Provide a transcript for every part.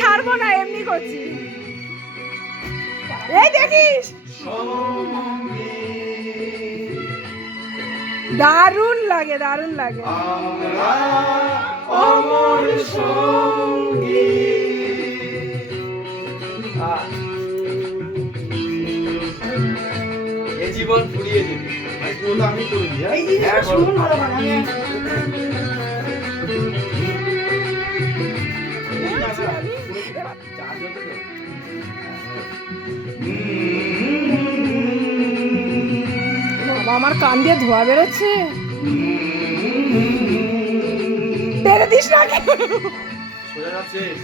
ছাড়বো না, এমনি করছি। এই দেখিস, দারুণ লাগে, দারুণ লাগে। অমর সঙ্গী এ জীবন ফুরিয়ে দিবি। আমি করে দিই। এই জিনিসটা শুনুন ভালো করে। বাবা, আমার কান দিয়ে ধোয়া বেরোচ্ছে। টেনে দিস না কেন? সোজা যাচ্ছিস?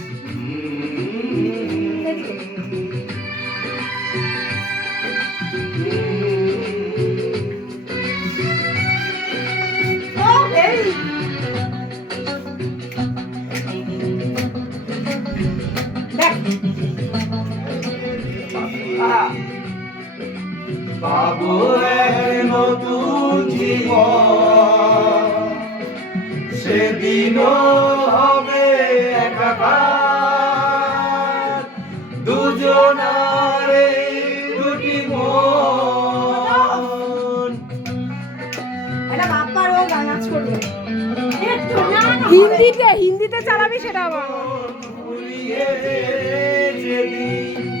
পাবো এক নতুন জীবন, সেদিনও হবে একাকার, দুজনার এই দুটি মন। হিন্দিতে চালাবি সেটা আবার। ফুরিয়ে যেদিন